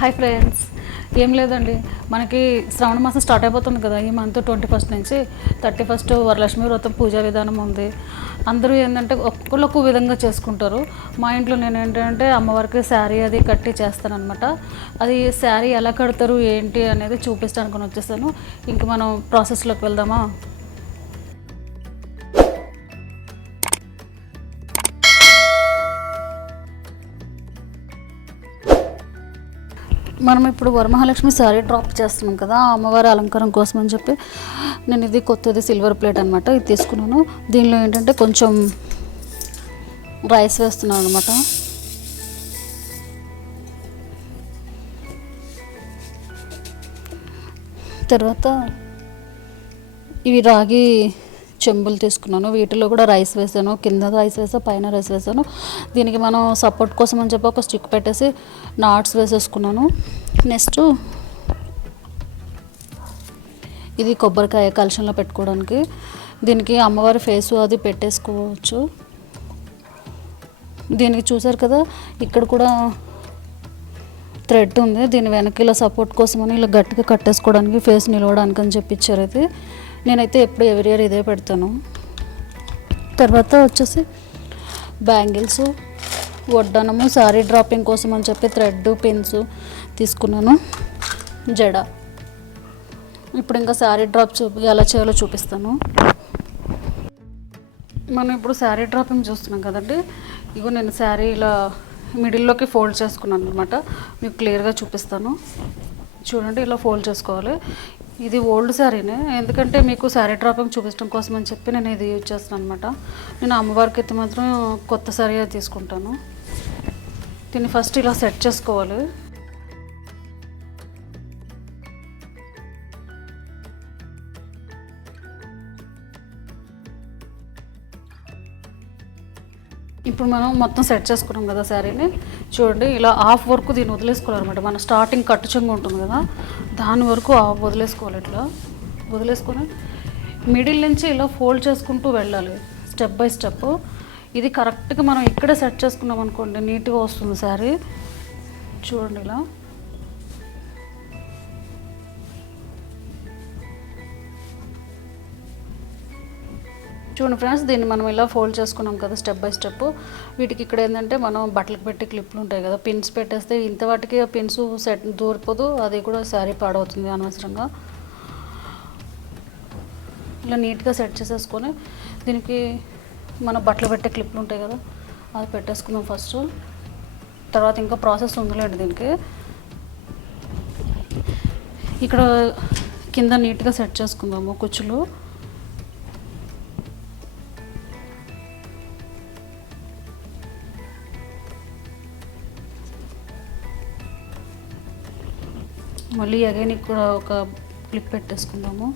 Hi friends, ఏం లేదండి, మనకి శ్రావణ మాసం స్టార్ట్ అయిపోతుంది కదా. ఈ మంత్ 21 నుంచి 31 వరలక్ష్మి వ్రతం పూజా విధానం ఉంది. అందరూ ఏంటంటే ఒక్కొక్క విధంగా చేసుకుంటారు. మా ఇంట్లో నేను ఏంటంటే అమ్మవారికి శారీ అది కట్టి చేస్తానన్నమాట. అది శారీ ఎలా కడతారు ఏంటి అనేది చూపిస్తాను వచ్చేసాను. ఇంక మనం ప్రాసెస్లోకి వెళ్దామా. మనం ఇప్పుడు వరమహాలక్ష్మి సారీ డ్రాప్ చేస్తున్నాం కదా, అమ్మవారి అలంకారం కోసం అని చెప్పి నేను ఇది కొత్తది సిల్వర్ ప్లేట్ అనమాట, ఇది తీసుకున్నాను. దీనిలో ఏంటంటే కొంచెం రైస్ వేస్తున్నాను అనమాట. తర్వాత ఇవి రాగి చెంబులు తీసుకున్నాను, వీటిలో కూడా రైస్ వేసాను. కింద రైస్ వేసా, పైన రైస్ వేసాను. దీనికి మనం సపోర్ట్ కోసం అని చెప్పి ఒక స్టిక్ పెట్టేసి నాట్స్ వేసేసుకున్నాను. నెక్స్ట్ ఇది కొబ్బరికాయ కలశంలో పెట్టుకోవడానికి. దీనికి అమ్మవారి ఫేసు అది పెట్టేసుకోవచ్చు. దీనికి చూసారు కదా, ఇక్కడ కూడా థ్రెడ్ ఉంది. దీని వెనక ఇలా సపోర్ట్ కోసమని ఇలా గట్టిగా కట్టేసుకోవడానికి, ఫేస్ నిలవడానికి అని చెప్పి ఇచ్చారు. అయితే నేనైతే ఎప్పుడు ఎవ్రీ ఇయర్ ఇదే పెడతాను. తర్వాత వచ్చేసి బ్యాంగిల్స్, వడ్డానము, సారీ డ్రాపింగ్ కోసం అని చెప్పి థ్రెడ్, పిన్స్ తీసుకున్నాను, జడ. ఇప్పుడు ఇంకా శారీ డ్రాప్ ఎలా చేయాలో చూపిస్తాను. మనం ఇప్పుడు శారీ డ్రాపింగ్ చూస్తున్నాం కదండి. ఇగో నేను శారీ ఇలా మిడిల్లోకి ఫోల్డ్ చేసుకున్నాను అనమాట. మీకు క్లియర్గా చూపిస్తాను చూడండి. ఇలా ఫోల్డ్ చేసుకోవాలి. ఇది ఓల్డ్ శారీనే, ఎందుకంటే మీకు శారీ డ్రాపింగ్ చూపించడం కోసం అని చెప్పి నేను ఇది యూజ్ చేస్తాను అనమాట. నేను అమ్మవారికి అయితే మాత్రం కొత్త శారీ తీసుకుంటాను. దీన్ని ఫస్ట్ ఇలా సెట్ చేసుకోవాలి. ఇప్పుడు మనం మొత్తం సెట్ చేసుకున్నాం కదా శారీని. చూడండి, ఇలా హాఫ్ వరకు దీన్ని వదిలేసుకోవాలన్నమాట. మన స్టార్టింగ్ కట్టు చెంగు ఉంటుంది కదా, దాని వరకు వదిలేసుకోవాలి. ఇట్లా వదిలేసుకొని మిడిల్ నుంచి ఇలా ఫోల్డ్ చేసుకుంటూ వెళ్ళాలి, స్టెప్ బై స్టెప్. ఇది కరెక్ట్గా మనం ఇక్కడే సెట్ చేసుకున్నాం అనుకోండి, నీట్గా వస్తుంది శారీ. చూడండి ఇలా. చూడండి ఫ్రెండ్స్, దీన్ని మనం ఇలా ఫోల్డ్ చేసుకున్నాం కదా స్టెప్ బై స్టెప్. వీటికి ఇక్కడ ఏంటంటే మనం బట్టలకు పెట్టి క్లిప్లు ఉంటాయి కదా, పిన్స్ పెట్టేస్తే ఇంత వాటికి పిన్స్ సెట్ దూరిపోదు, అది కూడా శారీ పాడవుతుంది అనవసరంగా. ఇలా నీట్గా సెట్ చేసేసుకొని దీనికి మన బట్టలు పెట్టే క్లిప్లు ఉంటాయి కదా, అది పెట్టేసుకుందాం ఫస్ట్. తర్వాత ఇంకా ప్రాసెస్ ఉందిలేండి దీనికి. ఇక్కడ కింద నీట్గా సెట్ చేసుకుందాము కుచ్చులు. మళ్ళీ అగైన్ ఇక్కడ ఒక క్లిప్ పెట్టేసుకుందాము.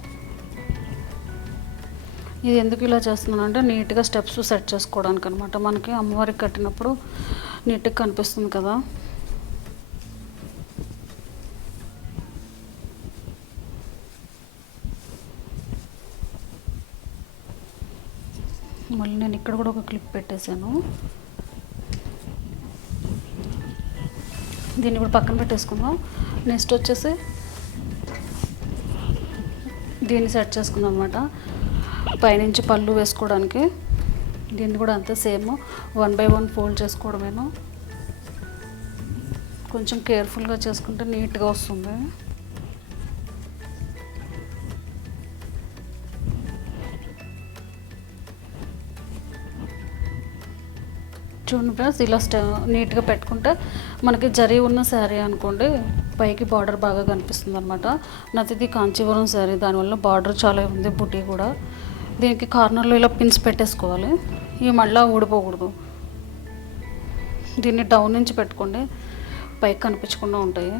ఇది ఎందుకు ఇలా చేస్తున్నాను అంటే నీట్గా స్టెప్స్ సెట్ చేసుకోవడానికి అనమాట. మనకి అమ్మవారికి కట్టినప్పుడు నీట్గా కనిపిస్తుంది కదా. మళ్ళీ నేను ఇక్కడ కూడా ఒక క్లిప్ పెట్టేశాను. దీన్ని కూడా పక్కన పెట్టేసుకుందాం. నెక్స్ట్ వచ్చేసి దీన్ని సెట్ చేసుకుందాం అనమాట, పైనుంచి పళ్ళు వేసుకోవడానికి. దీన్ని కూడా అంతే సేమ్ 1 by 1 ఫోల్డ్ చేసుకోవడమేను. కొంచెం కేర్ఫుల్గా చేసుకుంటే నీట్గా వస్తుంది. చూడండి ఫ్రెండ్స్, ఇలా నీట్గా పెట్టుకుంటే మనకి జరీ ఉన్న శారీ అనుకోండి, పైకి బార్డర్ బాగా కనిపిస్తుంది అనమాట. నాది కాంచీవరం శారీ, దానివల్ల బార్డర్ చాలా ఉంది, బుటీ కూడా. దీనికి కార్నర్లో ఇలా పిన్స్ పెట్టేసుకోవాలి, ఇవి మళ్ళీ ఊడిపోకూడదు. దీన్ని డౌన్ నుంచి పెట్టుకోండి, పైకి కనిపించకుండా ఉంటాయి.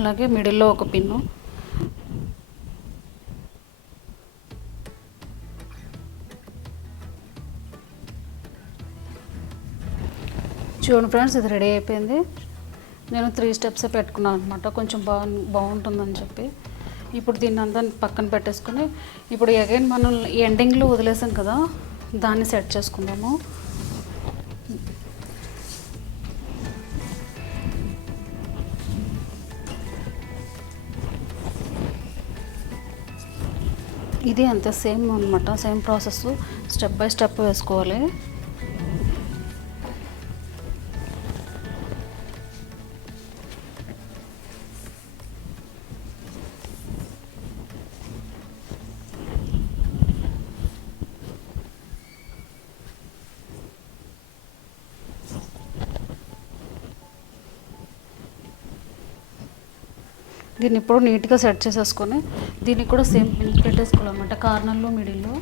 అలాగే మిడిల్లో ఒక పిన్ను. చూడండి ఫ్రెండ్స్, ఇది రెడీ అయిపోయింది. నేను 3 స్టెప్స్ పెట్టుకున్నాను అనమాట, కొంచెం బాగుంటుందని చెప్పి. ఇప్పుడు దీన్ని అంతా పక్కన పెట్టేసుకొని ఇప్పుడు అగైన్ మనం ఎండింగ్లో వదిలేసాం కదా, దాన్ని సెట్ చేసుకుందాము. ఇది అంతే సేమ్ అనమాట, same process, step by step వేసుకోవాలి. దీన్ని ఇప్పుడు నీట్గా సెట్ చేసేసుకొని దీనికి కూడా సేమ్ పెట్టేసుకోవాలన్నమాట, కార్నర్లో మిడిల్లో.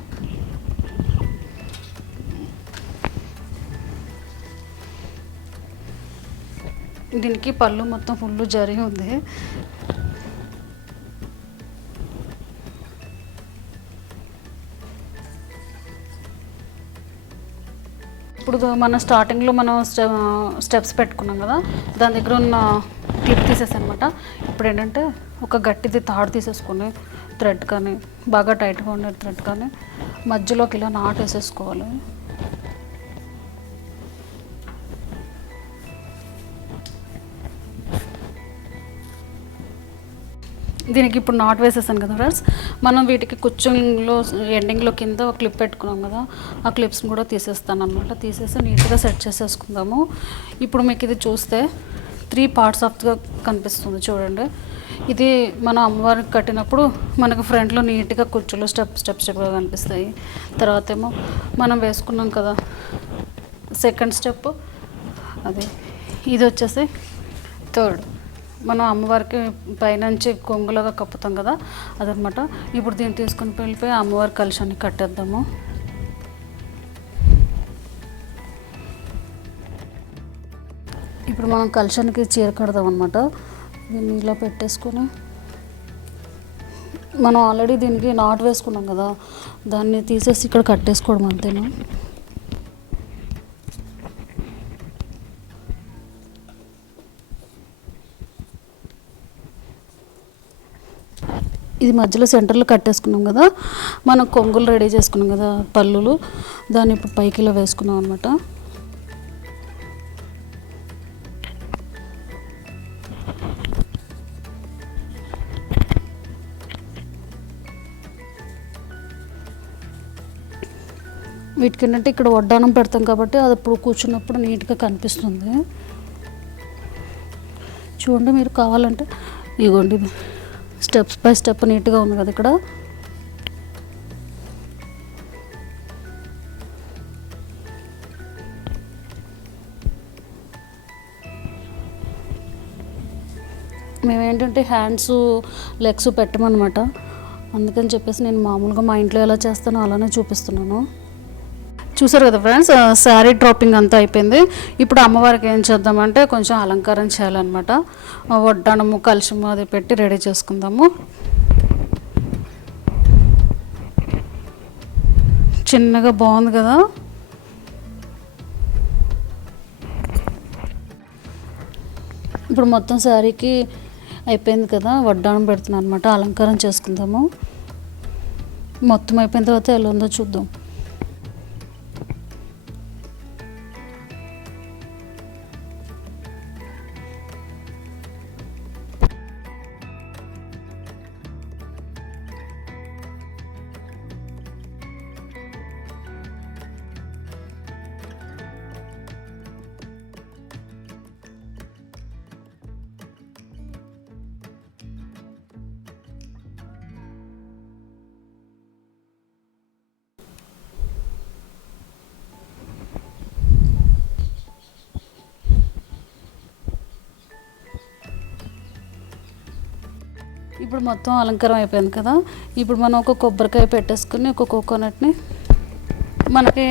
దీనికి పళ్ళు మొత్తం ఫుల్ జరిగి ఉంది. ఇప్పుడు మన స్టార్టింగ్లో మనం స్టెప్స్ పెట్టుకున్నాం కదా, దాని దగ్గర ఉన్న క్లిప్ తీసేసాను అనమాట. ఇప్పుడు ఏంటంటే ఒక గట్టిది తాడు తీసేసుకొని థ్రెడ్ కానీ బాగా టైట్గా ఉండే థ్రెడ్ కానీ మధ్యలోకి ఇలా నాటేసేసుకోవాలి. దీనికి ఇప్పుడు నాట్ వేసేసాను కదా ఫ్రెండ్స్, మనం వీటికి కుచ్చులో ఎండింగ్లో కింద ఒక క్లిప్ పెట్టుకున్నాం కదా, ఆ క్లిప్స్ని కూడా తీసేస్తాను అనమాట. తీసేసి నీట్గా సెట్ చేసేసుకుందాము. ఇప్పుడు మీకు ఇది చూస్తే 3 పార్ట్స్ ఆఫ్గా కనిపిస్తుంది చూడండి. ఇది మనం అమ్మవారికి కట్టినప్పుడు మనకు ఫ్రంట్లో నీట్గా కుచ్చులు స్టెప్గా కనిపిస్తాయి. తర్వాత ఏమో మనం వేసుకున్నాం కదా సెకండ్ స్టెప్, అది ఇది వచ్చేసి థర్డ్, మనం అమ్మవారికి పైనుంచి కొంగులాగా కప్పుతాం కదా అదనమాట. ఇప్పుడు దీన్ని తీసుకుని వెళ్ళిపోయి అమ్మవారి కలశాన్ని కట్టేద్దాము. ఇప్పుడు మనం కలశానికి చీర కడదాం అనమాట. దీన్ని ఇలా పెట్టేసుకొని మనం ఆల్రెడీ దీనికి నాట్ వేసుకున్నాం కదా, దాన్ని తీసేసి ఇక్కడ కట్టేసుకోవడం అంతేనా. ఇది మధ్యలో సెంటర్లో కట్టేసుకున్నాం కదా, మనం కొంగులు రెడీ చేసుకున్నాం కదా పళ్ళులు, దాన్ని ఇప్పుడు పైకి ఇలా వేసుకున్నాం అనమాట. వీటికి ఏంటంటే ఇక్కడ వడ్డానం పెడతాం కాబట్టి అది ఇప్పుడు కూర్చున్నప్పుడు నీట్గా కనిపిస్తుంది. చూడండి, మీరు కావాలంటే ఇగోండి స్టెప్స్ బై స్టెప్ నీట్గా ఉంది కదా ఇక్కడ. మేమేంటంటే హ్యాండ్స్ లెగ్స్ పెట్టమన్నమాట, అందుకని చెప్పేసి నేను మామూలుగా మా ఇంట్లో ఎలా చేస్తానో అలానే చూపిస్తున్నాను. చూసారు కదా ఫ్రెండ్స్, శారీ డ్రాపింగ్ అంతా అయిపోయింది. ఇప్పుడు అమ్మవారికి ఏం చేద్దామంటే కొంచెం అలంకారం చేయాలన్నమాట. వడ్డానము కలశము అది పెట్టి రెడీ చేసుకుందాము. చిన్నగా బాగుంది కదా. ఇప్పుడు మొత్తం శారీకి అయిపోయింది కదా, వడ్డానం పెడుతున్నాను అనమాట. అలంకారం చేసుకుందాము. మొత్తం అయిపోయిన తర్వాత ఎలా ఉందో చూద్దాం. ఇప్పుడు మొత్తం అలంకారం అయిపోయింది కదా. ఇప్పుడు మనం ఒక కొబ్బరికాయ పెట్టేసుకుని ఒక కోకోనట్ని మనకి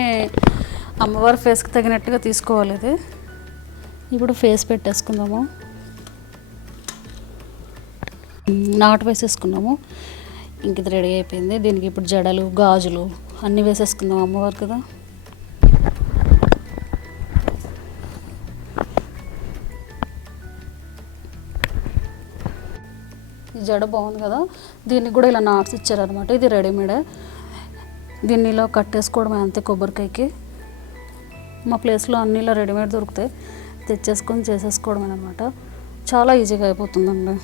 అమ్మవారి ఫేస్కి తగినట్టుగా తీసుకోవాలి. ఇది ఇప్పుడు ఫేస్ పెట్టేసుకుందాము, నాటు వేసేసుకున్నాము. ఇంక ఇది రెడీ అయిపోయింది. దీనికి ఇప్పుడు జడలు గాజులు అన్నీ వేసేసుకుందాం అమ్మవారు కదా. ఈ జడ బాగుంది కదా, దీనికి కూడా ఇలా నాట్స్ ఇచ్చారనమాట. ఇది రెడీమేడే, దీన్ని ఇలా కట్టేసుకోవడం అంతే కొబ్బరికాయకి. మా ప్లేస్లో అన్నీ ఇలా రెడీమేడ్ దొరుకుతాయి, తెచ్చేసుకొని చేసేసుకోవడం అనమాట. చాలా ఈజీగా అయిపోతుందండి.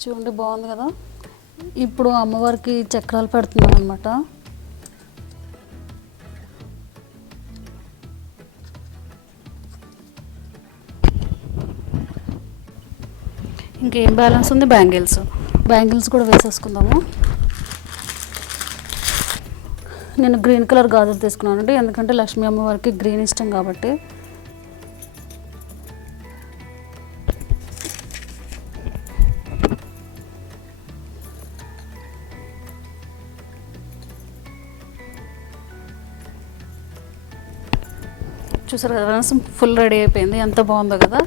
చూడండి బాగుంది కదా. ఇప్పుడు అమ్మవారికి చక్రాలు పెడుతున్నాను అనమాట. ఇంకేం బ్యాలెన్స్ ఉంది, బ్యాంగిల్స్ కూడా వేసేసుకుందాము. నేను గ్రీన్ కలర్ గాజులు తీసుకున్నానండి, ఎందుకంటే లక్ష్మీ అమ్మవారికి గ్రీన్ ఇష్టం కాబట్టి. చూసారు కదా ఫుల్ రెడీ అయిపోయింది, ఎంత బాగుందో కదా.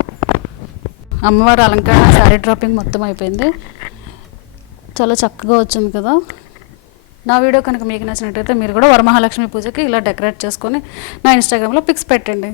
అమ్మవారి అలంకరణ శారీ డ్రాపింగ్ మొత్తం అయిపోయింది, చాలా చక్కగా వచ్చింది కదా. నా వీడియో కనుక మీకు నచ్చినట్టయితే మీరు కూడా వరమహాలక్ష్మి పూజకి ఇలా డెకరేట్ చేసుకొని నా ఇన్స్టాగ్రామ్లో పిక్స్ పెట్టండి.